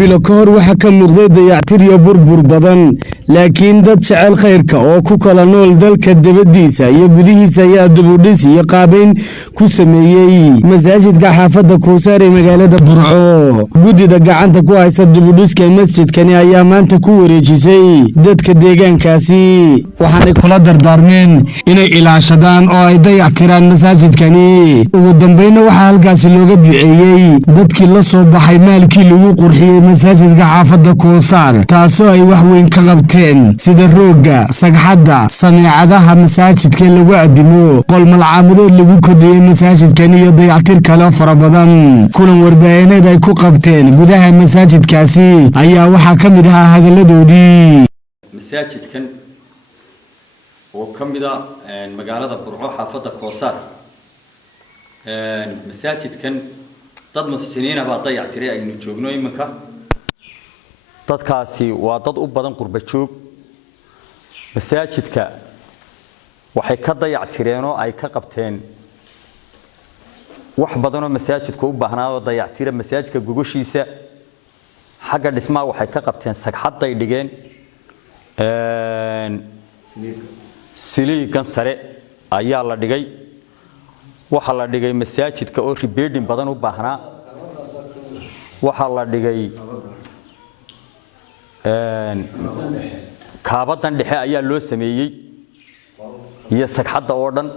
bilo ka hor waxa ka muuqday dayactir iyo burbur badan laakiin dad jecel khayrka oo ku kala nool dalka dibadiisa iyo gudihiisa ayaa dubudhis iyo qaabayn ku sameeyay masaajidka xaafadda Kowsar ee magaalada Burco. Gudida gacanta ku haysa dubudhiska masjidkani ayaa maanta ku wareejisay dadka deegaankaasi, waxaanay kula dardaarmeen inay ilaashadaan oo ay dayactiraan masaajidkani. Ugu dambeynna waxaa halkaasi looga duceeyay dadkii la soo baxay maalkii lagu qurxiyay masaajidka xaafadda Kowsar, taasoo ay wax weyn ka qabteen sida rooga, sagxadda, sameecadaha masaajidka lagu adimo, qol malcaamudeed lagu kordhiyay masaajidkani iyo dayactir kale fara badan. Kulan warbaahineed ay ku qabteen gudaha masaajidkaasi ayaa waxaa ka mid ahaa hadalladoodii. masaajidkan oo ka mid ah magaalada Burco xaafadda Kowsar, masaajidkan dad muxsiniina baa dayactiray aynu joogno iminka. dadkaasi waa dad u badan qurba joog. masaajidka waxay ka dayactireen oo ay ka qabteen wax badan oo masaajidku u baahnaa oo dayactira. masaajidka gogoshiisa xagga dhismaha waxay ka qabteen sagxadday dhigeen, siliigan sare ayaa la dhigay. waxa la dhigay masaajidka oo rebuilding badan u baahnaa, waxa la dhigay kaabadan dhexe ayaa loo sameeyay iyo sagxadda oo dhan.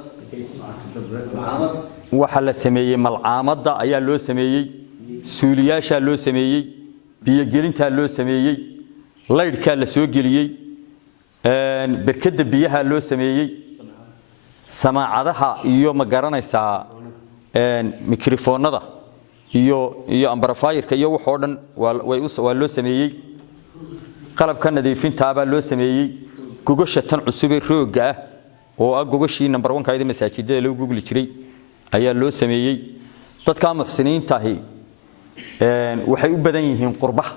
waxa la sameeyay malcaamadda ayaa loo sameeyay, suuliyaasha loo sameeyay, biyo gelinta loo sameeyay, laydhka la soo geliyay, barkada biyaha loo sameeyay, samaacadaha iyo ma garanaysaa mikrofoonada iyo amplifier-ka iyo wax oo dhan waa loo sameeyay. qalabka nadiifinta baa loo sameeyay. gogosha tan cusub ee rooga ah oo ah gogoshii number 1 ka masaajidada lagu gogli jiray ayaa loo sameeyay. dadka muxsiniinta ahi waxay u badan yihiin qurbaha.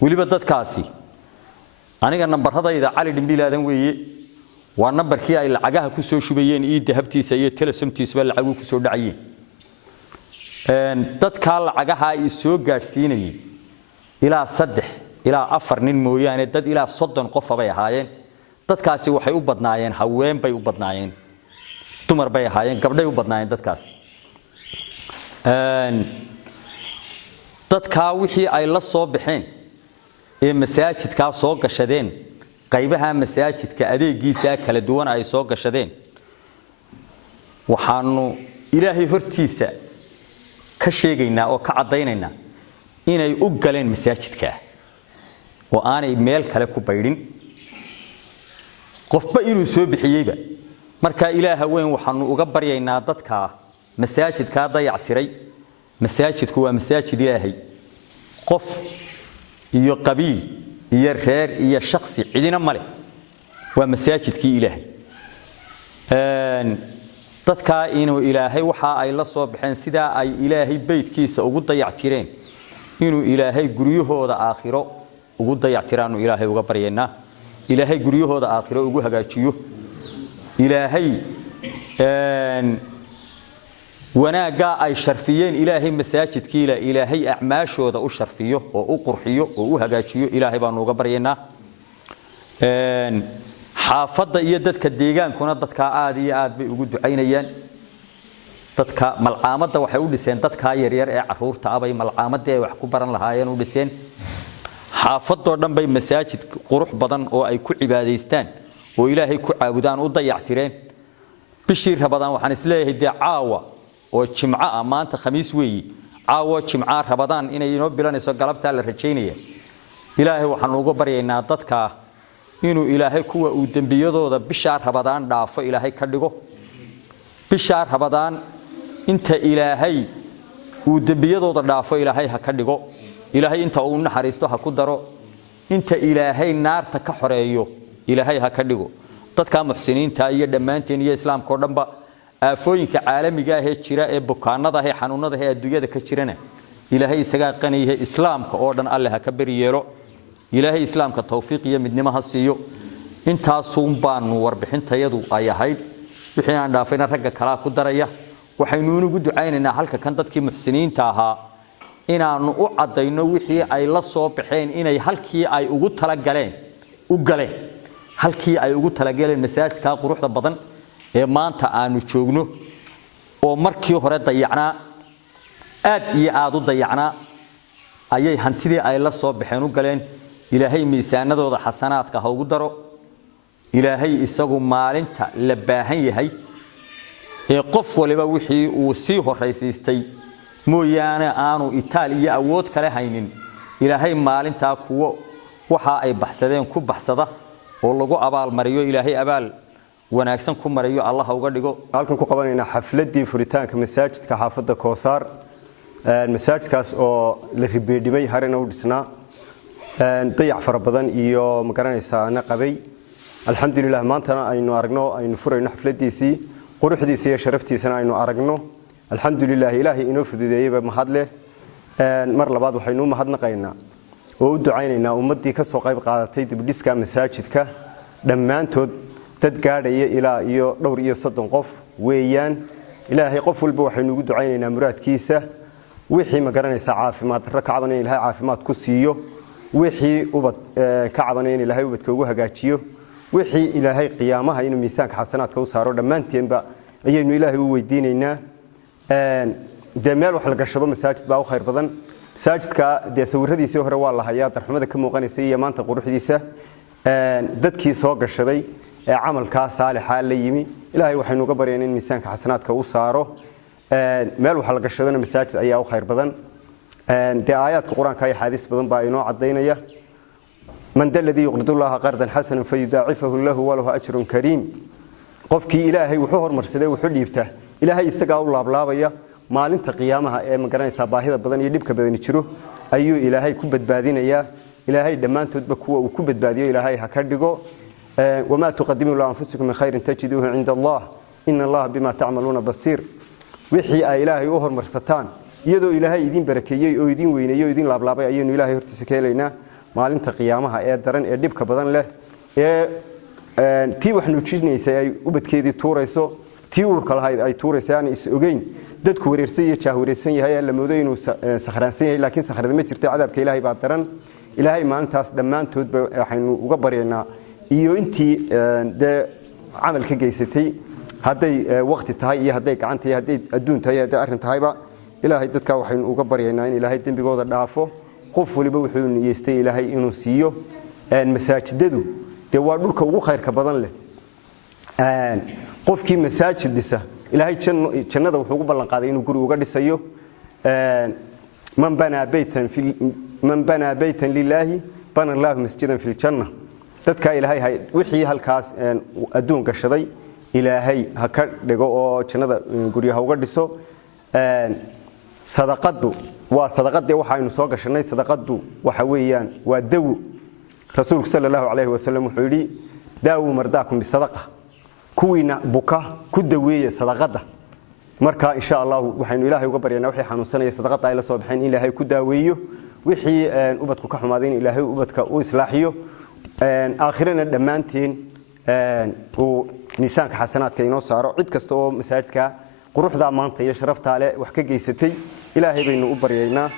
waliba dadkaasi aniga nambaradayda Cali Dhimbilaadan weeye, waa nambarkii ay lacagaha ku soo shubayeen iyo dahabtiisa iyo telesamtiisba lacagu ku soo dhacayeen. dadka lacagaha ay soo gaarsiinayeen ilaa 3 ilaa 4 nin mooyaane dad ilaa 30 qof bay ahaayeen. dadkaasi waxay u badnaayeen haween bay u badnaayeen, dumar bay ahaayeen, gabdhay u badnaayeen dadkaasi. dadka wixii ay la soo baxeen ee masaajidka soo gashadeen, qaybaha masaajidka adeegiisa kala duwan ay soo gashadeen, waxaanu ilaahay hortiisa ka sheegaynaa oo ka cadaynaynaa inay u galeen masaajidka oo aanay meel kale ku baydhin. qofba inuu soo bixiyayba. marka ilaaha weyn waxaanu uga baryaynaa dadka masaajidka dayactiray. masaajidku waa masaajid ilaahay. qof iyo qabiil iyo reer iyo shakhsi cidina male, waa masaajidkii ilaahay. dadka inuu ilaahay waxa ay la soo baxeen sida ay ilaahay beedkiisa ugu dayactireen, inuu ilaahay guryahooda aakhiro ugu dayactiraanu ilaahay uga baryaynaa. ilaahay guryahooda aakhiro ugu hagaajiyo. ilaahay wanaaga ay sharfiyeen ilaahay masaajidkii ilaahay acmaashooda u sharfiyo oo u qurxiyo oo u hagaajiyo ilaahay baanu uga baryaynaa. xaafadda iyo dadka deegaankuna dadka aad iyo aad bay ugu ducaynayaan. dadka malcaamadda waxay u dhiseen dadka yaryar ee caruurta ah bay malcaamadda wax ku baran lahaayeen u dhiseen. xaafadoo dhan bay masaajid qurux badan oo ay ku cibaadaystaan oo ilaahay ku caabudaan u dayactireen. bishii Ramadaan waxaan isleeyahay caawa oo jimco ah, maanta khamiis weeye, caawa jimco Ramadaan inay inoo bilanayso galabta la rajaynaya. ilaahay waxaan ugu baryaynaa dadka inuu ilaahay kuwa uu dambiyadooda bisha Ramadaan dhaafo ilaahay ka dhigo. bisha Ramadaan inta ilaahay uu dambiyadooda dhaafo ilaahay ha ka dhigo. ilaahay inta uu naxariisto ha ku daro. inta ilaahay naarta ka xoreeyo ilaahay ha ka dhigo. dadka muxsiniinta iyo dhamaanteen iyo islaamka oo dhanba aafooyinka caalamiga ah ee jira ee bukaanada ah ee xanuunada ah ee adduunyada ka jirana ilaahay isaga qaniye islaamka oo dhan alle ha ka bariyeero. ilaahay islaamka tawfiiq iyo midnimo ha siiyo. intaas baanu warbixintayadu ay ahayd. wixii aan dhaafayna ragga kala ku daraya. waxaynu ugu ducaynaynaa halka kan dadkii muxsiniinta ahaa inaanu u cadayno wixii ay la soo baxeen inay halkii ay ugu tala galeen u galeen halkii ay ugu tala galeen masaajidka quruxda badan ee maanta aanu joogno oo markii hore dayacnaa aad iyo aad u dayacnaa ayay hantidii ay la soo baxeen u galeen ilaahay miisaanadooda xasanaadka ha ugu daro ilaahay isagu maalinta la baahan yahay ee qof waliba wixii uu sii horeysiistay mooyaane aanu Itaaliya awood kale haynin ilaahay maalinta kuwa waxa ay baxsadeen ku baxsada oo lagu abaal mariyo ilaahay abaal wanaagsan ku mariyo Allah uga dhigo halkan ku qabanayna xafladii furitaanka masaajidka xaafadda Koosaar masaajidkaas oo la ribeedimay harina u dhisnaa dayac fara badan iyo ma garanaysaa ana qabay alxamdulillah maantana aynu aragno aynu furayno xafladiisii quruxdiisa iyo sharaftiisana aynu aragno alxamdulillah ilaahi inoo fududeeyay mahad leh mar labaad waxaynu mahadnaqaynaa oo u ducaynaynaa ummadii ka soo qayb qaadatay dib dhiska masaajidka dhamaantood dad gaadhaya ilaa iyo dhowr iyo 30 qof weeyaan ilaahay qof walba waxaynu ugu ducaynaynaa muraadkiisa wixii ma garanaysaa caafimaad rakacaban ilaahay caafimaad ku siiyo wixii ubad ka cabaneen ilaahay ubadka ugu hagaajiyo wixii ilaahay qiyaamaha inuu miisaanka xasanaadka u saaro dhamaanteenba ayaynu ilaahay u weydiinaynaa meel wax la gashado masaajid baa u khayr badan masaajidka sawiradiisii hore waa la hayaa darxumada ka muuqanaysa iyo maanta quruxdiisa dadkii soo gashaday ee camalka saalixa la yimi ilaahay waxaynu uga baryaynaa in miisaanka xasanaadka u saaro meel wax la gashadona masaajid ayaa u khayr badan aayadka quraanka ay xadiis badan baa inoo cadeynaya man dalladhi yuqridu allaha qardan hasanan fayudaa'ifahu lahu wa lahu ajrun kariim qofkii ilaahay wuxuu hormarsaday wuxuu dhiibtaa ilaahay isaga u laablaabaya maalinta qiyaamaha ee ma garanaysaa baahida badan iyo dhibka badan jiro ayuu ilaahay ku badbaadinaya ilaahay dhamaantoodba kuwa uu ku badbaadiyo ilaahay ha ka dhigo wama tuqaddimu li anfusikum min khairin tajiduhu 'inda Allah inna Allah bima ta'maluna basir wixii ay ilaahay u hormarsataan iyadoo ilaahay idin barakeeyay oo idin weyneeyay oo idin laablaabay ayaynu ilaahay hortiisa ka helaynaa maalinta qiyaamaha ee daran ee dhibka badan leh ee tii wax nuujinaysay ay ubadkeedii tuurayso tii urka lahayd ay tuuraysaan is ogeyn dadku wareersan iyo jaahwareersan yahay la moodo inuu sakhraansan yahay laakiin sakhrada ma jirto cadaabka ilaahay baa daran ilaahay maalintaas dhamaantood waxaynu uga baryaynaa iyo intii amal ka geysatay haday waqti tahay iyo haday gacanta iyo haday adduun tahay haday arin tahayba ilaahay dadka waxaynu uga baryaynaa in ilaahay dambigooda dhaafo qof waliba wuxuu niyeystay ilaahay inuu siiyo masaajidadu waa dhulka ugu khayrka badan leh qofkii masaajid dhisa ilaahay jannada wuxuu ugu ballan qaaday inuu guri uga dhisayo man bana baytan lillahi bana Allahu masjidan fil janna dadka ilaahay wixii halkaas adduun gashaday ilaahay ha ka dhigo oo jannada guriga uga dhiso sadaqadu waa sadaqadii waxaynu soo gashanay sadaqadu waxa weeyaan waa dawo rasuulku sallallahu alayhi wasallam wuxuu yiri daawu mardaakum bi sadaqa kuwiina buka ku daweeya sadaqada marka insha Allah waxaynu ilaahay uga baryaynaa wixii xanuunsanaya sadaqada ay la soo bixin ilaahay ku daaweeyo wixii ubadku ka xumaadeen ilaahay ubadka u islaaxiyo aakhirana dhamaanteen oo miisaanka xasanaadka inoo saaro cid kasta oo masaajidka quruxda maanta iyo sharafta leh wax ka geysatay ilaahay baynu u baryaynaa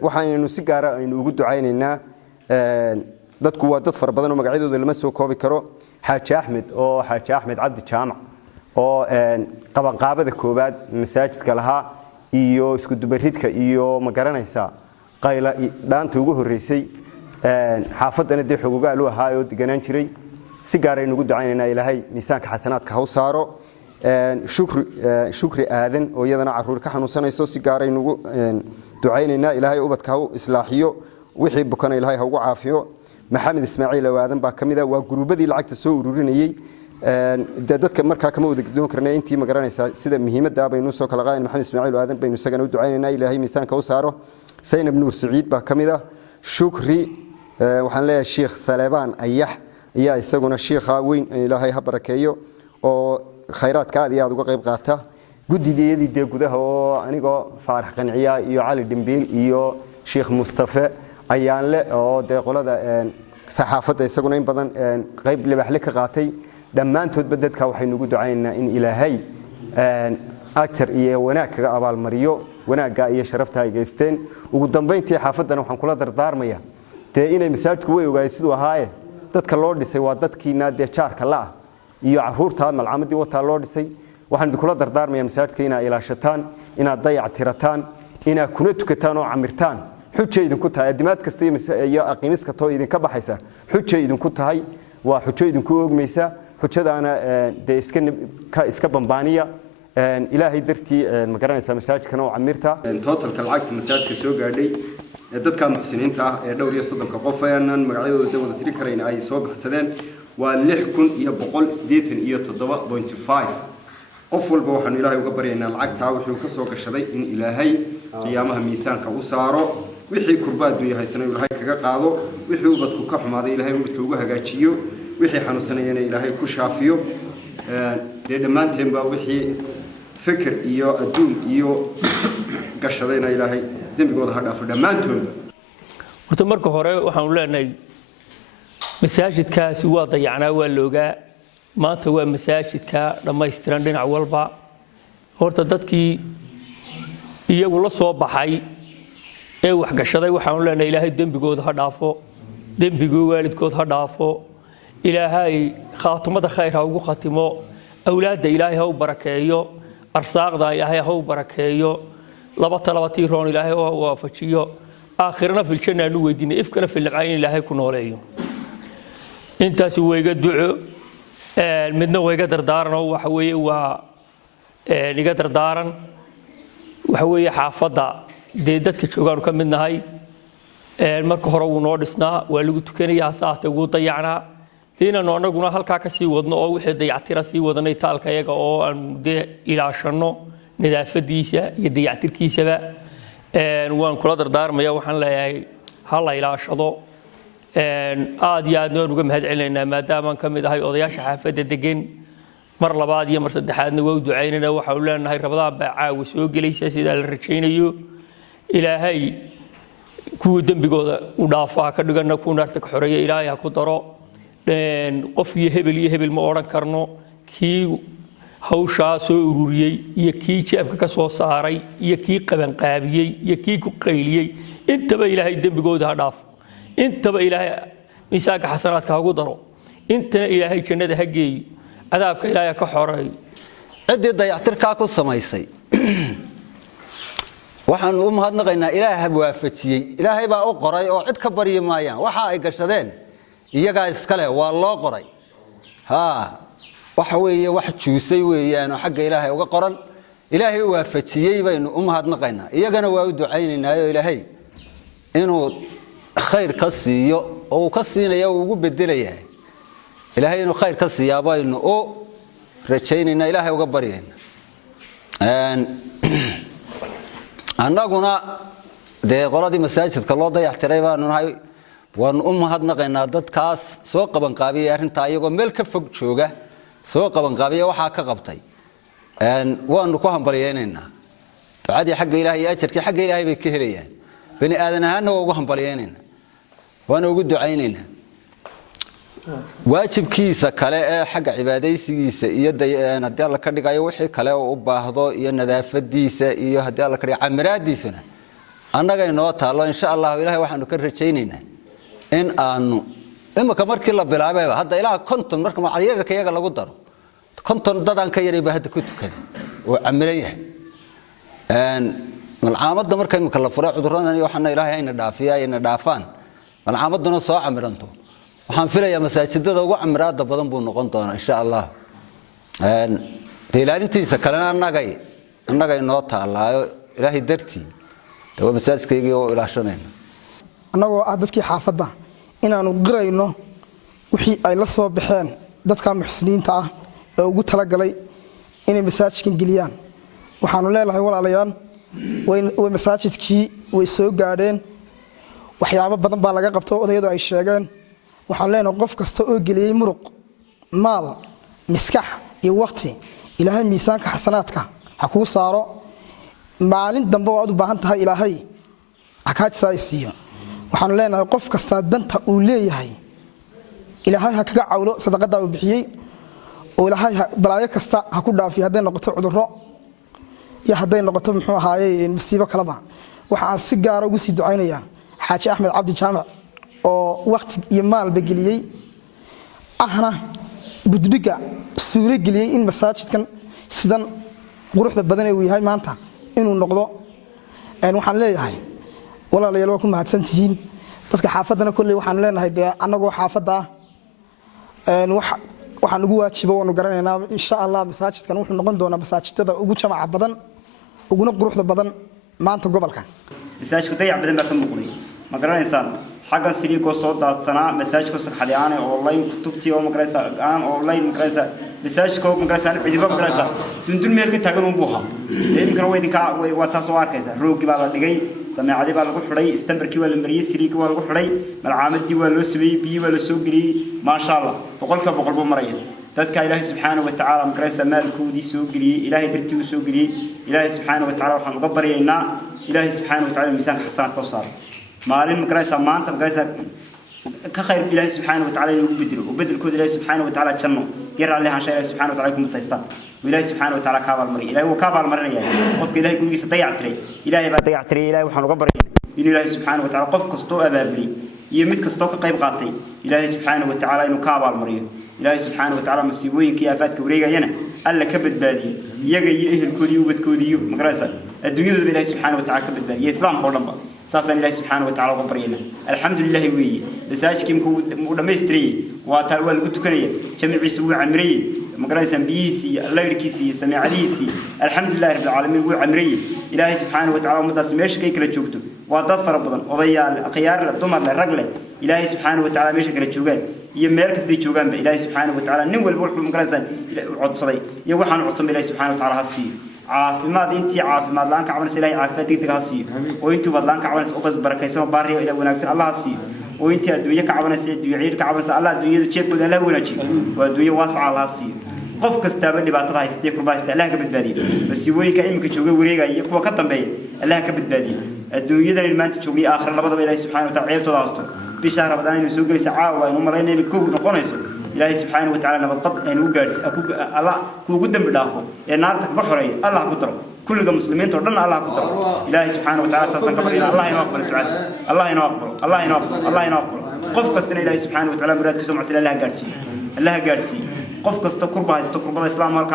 waxaanu si gaar ah aynu ugu ducaynaynaa dadku waa dad far badan oo magacyadooda lama soo koobi karo xaaji Axmed Cabdi Jaamac oo qabanqaabada koobaad masaajidka lahaa iyo isku dubaridka iyo ma garanaysaa qayla dhaanta ugu horeysay xaafadana dee xogogaal u ahaa oo deganaan jiray si gaar ah aynu ugu ducaynaynaa ilaahay miisaanka xasanaadka ha u saaro shukri aadan oo iyadana caruur ka xanuunsanayso si gaar ah aynu ugu ducaynaynaa ilaahay ubadka ha u islaaxiyo wixii bukana ilaahay ha ugu caafiyo maxamed ismaaciil aadan baa kamida waa gruubadii lacagta soo ururinayay dadka markaa kama wada guddoon karnaa intii ma garanaysaa sida muhiimadda baynu soo kala qaadan maxamed ismaaciil aadan baynu isagana u ducaynaynaa ilaahay miisaanka u saaro saynab nuur saciid baa kamida shukri waxaan leeyahay sheekh Saleebaan Ayax ayaa isaguna sheekha weyn ilaahay ha barakeeyo oo khayraadka aad iyo aad uga qayb qaata gudideedii gudaha oo anigoo Faarax Qanciya iyo Cali Dhimbiil iyo sheekh Mustafa ayaan le oo qolada saxaafadda isaguna in badan qayb libaxle ka qaatay dhamaantoodba dadka waxaynu ugu ducaynaynaa in ilaahay ajar iyo wanaag kaga abaal mariyo wanaagga iyo sharafta ay geysteen ugu dambeyntii xaafadana waxaan kula dardaarmayaa inay masaajidku way ogaayeen sidoo ahaaye dadka loo dhisay waa dadkiina jaarka la ah iyo caruurta malcaamadii wata loo dhisay waxaan kula dardaarmayaa masaajidka inay ilaashataan inaad dayac tirataan inaad kuna tukataan oo camirtaan xujay idinku tahay dimaad kasta iyo aqiimis ka too idinka baxaysa xujay idinku tahay waa xujo idinku oogmaysa xujadaana iska bambaaniya ilaahay dartii ma garanaysaa masaajidkana oo camirta totalka lacagta masaajidka soo gaadhay dadka muxsiniinta ah ee dhowr iyo 30 qof ayaan magacyadooda wada tiri kareen ay soo baxsadeen waa 6187.5 qof walba waxaan ilaahay uga baryaynaa lacagta wixii ka soo gashaday in ilaahay qiyaamaha miisaanka u saaro wixii kurbaad uu yahay sanad ilaahay kaga qaado wixii ubadku ka xumaaday ilaahay ubadka ugu hagaajiyo wixii xanuunsanayna ilaahay ku shaafiyo dhammaanteen baa wixii fikir iyo adduun iyo gashadayna ilaahay dembigooda ha dhaafo dhammaantooda horta marka hore waxaan leenahay masaajidkaasi waa dayacnaa waa loogaa maanta waa masaajidka dhammaystiran dhinac walba horta dadkii iyagu la soo baxay ee wax gashaday waxaan leenahay ilaahay dembigooda ha dhaafo dembiga waalidkood ha dhaafo ilaahay khaatimada khayr ha ugu khatimo awlaadda ilaahay ha u barakeeyo arsaaqda ilaahay ha u barakeeyo laba roon ilaahay oo waafajiyo aakhirna fil janna nu weydiina ifkana fil labcayn ilaahay ku nooleeyo intaasi wayga duco midna wayga dardaaran oo waxa weeye waa iga dardaaran waxa weeye xaafadda dadka joogaan ka midnahay marka hore uu noo dhisnaa waa lagu tukanayaa saacada ugu dayacnaa inaan anaguna halka ka sii wadno oo wixii dayactira sii wadanay taalka iyaga oo aan ilaashano nadaafadiisa iyo dayactirkiisaba waan kula dardaarmaya waxaan leeyahay hal la ilaashado aad iyo aad uga mahad celinaynaa maadaama ka mid ahay odayaasha xaafadda degan mar labaad iyo mar saddexaadna waa u ducaynayna waxa uu leenahay rabadaan baa caawa soo gelaysa sida la rajaynayo ilaahay kuwa dembigooda u dhaafaa ka dhigana ku naarta ka xoreeya ilaahay ha ku daro qof iyo hebel ma oran karno kii hawshaa soo ururiyay iyo kii jeebka ka soo saaray iyo kii qaban qaabiyay iyo kii ku qayliyay intaba ilaahay dembigooda ha dhaafo intaba ilaahay miisaanka xasanaadka ha ugu daro intana ilaahay jannada ha geeyo cadaabka ilaahay ka xoreeyo cidii dayactirka ku samaysay waxaan u mahadnaqaynaa ilaahay waafajiyay ilaahay baa u qoray oo cid ka bari maayaan waxa ay gashadeen iyaga iskale waa loo qoray waxa weeye wax juusay weeyaan xagga ilaahay uga qoran ilaahay waafajiyay baynu u mahadnaqaynaa iyagana waa u ducaynaynaa ilaahay inuu khayr ka siiyo oo ka siinaya ugu bedelayaa ilaahay inuu khayr ka siiyo baynu oo rajaynaynaa ilaahay uga baryaynaa annaguna qoladii masaajidka loo dayactiray baanu nahay waan u mahadnaqaynaa dadkaas soo qaban qaabiyay arinta iyagoo meel ka fog jooga soo qaban qaabiya waxa ka qabtay waanu ku hambalyeynayna ducadii xagga ilaahay ajarkii xagga ilaahay bay ka helayaan bani aadan ahaana ugu hambalyeynayna waana ugu ducaynayna waajibkiisa kale ee xagga cibaadaysigiisa iyo hadii alla ka dhigayo wixii kale oo u baahdo iyo nadaafadiisa iyo hadii alla ka dhigayo camiraadiisana annaga inoo taalo insha Allah ilaahay waxaanu ka rajaynaynaa in aanu imaka markii la bilaabay hadda ilaa konton marka macaliyada iyaga lagu daro konton dadan ka yaray ba hadda ku tukan oo amraya malcaamadda marka imaka la furay cudurradan iyo waxana ilaahay ayna dhaafiyaa ayna dhaafaan malcaamaduna soo camiranto waxaan filayaa masaajidada ugu camiraada badan buu noqon doonaa insha Allah ilaalintiisa kalena annaga inoo taalaayo ilaahay dartii waa masaajidkayga oo ilaashanayna annagoo dadkii xaafadda inaanu qirayno wixii ay la soo baxeen dadka muxsiniinta ah ee ugu tala galay inay masaajidkan geliyaan waxaanu leeyahay walaalayaal way masaajidkii way soo gaadheen waxyaabo badan baa laga qabto odayadu ay sheegeen waxaan leenahay qof kasta oo geliyay muruq maal miskax iyo waqti ilaahay miisaanka xasanaadka ha ku saaro maalin dambe oo aad u baahan tahay ilaahay akaajisaysiyo waxaan leenahay qof kasta danta uu leeyahay ilaahay ha kaga cawlo sadaqada uu bixiyay oo ilaahay balaayo kasta ha ku dhaafiyo haday noqoto cudurro iyo hadday noqoto muxuu ahaayey masiibo kaleba waxaan si gaar ah ugu sii ducaynayaa xaaji axmed cabdi jaamac oo waqti iyo maalba geliyey ahna budbiga suulo geliyey in masaajidkan sidan quruxda badan ee uu yahay maanta inuu noqdo waxaan leeyahay walaalayaal waa ku mahadsantihiin dadka xaafadana kulli waxaan leenahay annagoo xaafadda waxaan ugu waajibo waanu garanaynaa insha Allah masaajidkan wuxuu noqon doonaa masaajidada ugu jamaca badan uguna quruxda badan maanta gobolka masaajidku dayac badan baa ka muuqday ma garanaysaan xaggan siliigoo soo daadsanaa masaajidku saxadi aan online kutubtii oo magaraysa aan online magaraysa masaajidku magaraysa cidiba magaraysa dundun meel ka taagan uu buuha iimkan way idinka waa taas oo arkaysa roogi baa la dhigay sameecadii baa lagu xidhay istambarkii waa la mariyay siliigi waa lagu xidhay malcaamadii waa loo sameeyay biyo waa la soo geliyay ma sha Allah boqolka boqol buu maraya dadka Ilaahay subhanahu wa ta'ala magaraysa maalkoodii soo geliyay Ilaahay dartii uu soo geliyay Ilaahay subhanahu wa ta'ala waxaan uga baryaynaa Ilaahay subhanahu wa ta'ala miisaan xasanaad ka saaro maalin magaraysa maanta magaraysa ka khayr Ilaahay subhanahu wa ta'ala inuu bedelo oo bedelkooda Ilaahay subhanahu wa ta'ala janno yar Allah aan sheegay subhanahu wa ta'ala ku mutaystaan Ilaahay subhanahu wa ta'ala ka abaalmarin Ilaahay uu ka abaalmarinaya qofka Ilaahay gurigiisa dayactiray Ilaahay baa dayactiray Ilaahay waxaan uga baryaynaa in Ilaahay subhanahu wa ta'ala qof kasto abaabulay iyo mid kasto ka qayb qaatay Ilaahay subhanahu wa ta'ala inuu ka abaalmariyo Ilaahay subhanahu wa ta'ala masiibooyinka iyo afaadka wareegayana alla ka badbaadiyo iyaga iyo ehelkoodii u badkoodiyo magaraysa adduunyada Ilaahay subhanahu wa ta'ala ka badbaadiyo islaamka oo dhanba ساسا الله سبحانه وتعالى وبرينا الحمد لله وي لساجكم ودميستري واتال ولا قلت كنيه جميع سوى عمري مقرايسا بيسي الله يركيسي سمع عليسي الحمد لله رب العالمين وعمري إلهي سبحانه وتعالى مداس ماشي كي كلا جوجتو وادف ربنا وضيع الخيار الضمر للرجل إلهي سبحانه وتعالى ماشي كلا جوجان يماركس دي جوجان إلهي سبحانه وتعالى نول بروح مقرايسا عطسي يوحنا عطسم إلهي سبحانه وتعالى هالسي عافماد انتي عافماد لانك عملس إلهي عافماد ديك هاسيو وانتو بدلانك عملس أقد بركيسون باري إلى وناكسن الله هاسيو وانتي الدنيا كعملس الدنيا كعملس الله الدنيا تشيك ولا لا وناجي والدنيا واسعة الله هاسيو قف كستاب اللي بعطها يستيق ربع الله كبد بادي بس يوي كأنك تشوفه وريجا يقوى كتم بيه الله كبد بادي الدنيا ده اللي ما تشوفه آخر لبض إلهي سبحانه وتعالى عيب تلاصته بشهر رمضان يسوق ساعة ونمرين الكوب نقنيسه إلهي سبحانه وتعالى نبضب إنه جالس أكو الله كو قدام بدافع النار تكبحرية الله قدره كل المسلمين تردنا الله قدره إلهي سبحانه وتعالى أساسا كبرنا الله ينقبل الدعاء الله ينقبل الله ينقبل الله ينقبل قف كستنا إلهي سبحانه وتعالى مراد كسم عسل الله جالسي الله جالسي قف كست قربها استقربها الإسلام مالك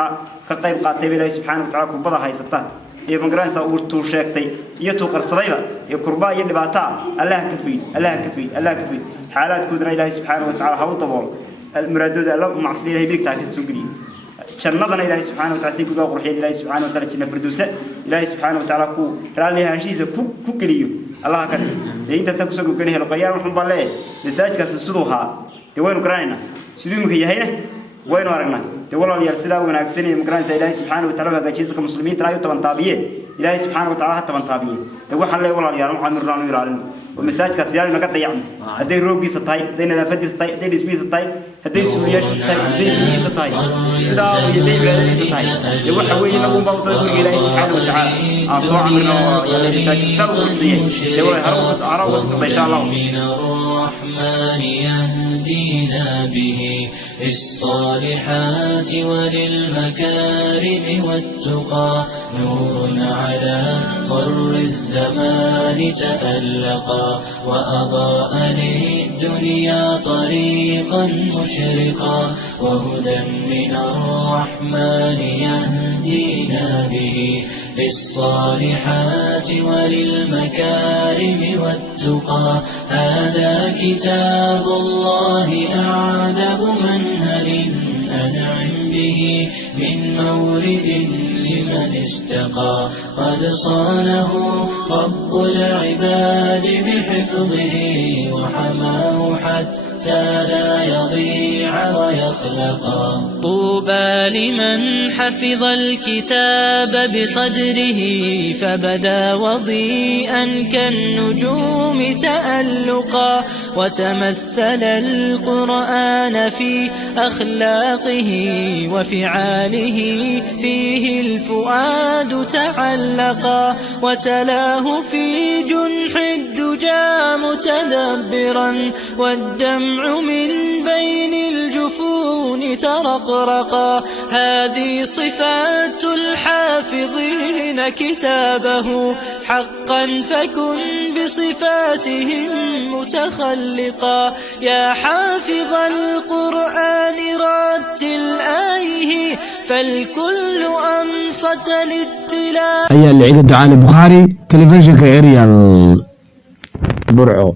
كطيب قاتب إلهي سبحانه وتعالى قربها هاي ستان iyo magaraansa uu tuusheegtay iyo tuuqarsadayba iyo qurbaa iyo dhibaato Allah ka fiid Allah ka fiid Allah ka fiid xaaladkoodna Ilaahay subhanahu wa ta'ala haw tabool المرادود الله معصيه هي بيك تاكل سوقري شرنا إلهي سبحانه وتعالى سيكون قرحي إلهي سبحانه وتعالى جنة فردوسة إلهي سبحانه وتعالى كو رالي هاشيز كو كليو الله كان لين تسكو سكو كنيه القيار ورحمة الله لساج كسسلوها توين كراينا سيدو مكيهينه وين ورقنا تقول الله يرسله وناكسني مكران إلهي سبحانه وتعالى بقى مسلمين ترايو طبعا طابية إلهي سبحانه وتعالى طبعا طابية تقول حلا والله يرام عن الرانو يرالن ومساج كسيان ما قد يعمل هدي روبي ستاي هدي نافدي ستاي هدي اسمي ستاي هدي سورياش ستاي هدي بني ستاي سدا ويدي بلاد ستاي يقول حوي نقوم بوضع إلهي سبحانه وتعالى أصوع منه مساج سبب زين يقول هروب إن شاء الله من الرحمن يهدينا به للصالحات وللمكارم والتقى نور على مر الزمان تألقا وأضاء للدنيا طريقا مشرقا وهدى من الرحمن يهدينا به للصالحات وللمكارم والتقى هذا كتاب الله أعذب منهل أنعم به من مورد لمن استقى قد صانه رب العباد بحفظه وحماه حتى لا يضيع ويخلقا طوبى لمن حفظ الكتاب بصدره فبدا وضيئا كالنجوم تألقا وتمثل القرآن في أخلاقه وفعاله فيه الفؤاد تعلقا وتلاه في جنح الدجى متدبرا والدمع من بين الجفون ترقرقا هذه صفات الحافظين كتابه حقا فكن بصفاتهم متخلقا يا حافظ القرآن رتل آيه فالكل أنصت للتلاوة ayaa la ciiday ducaale bukhaari telefishinka Ariel burco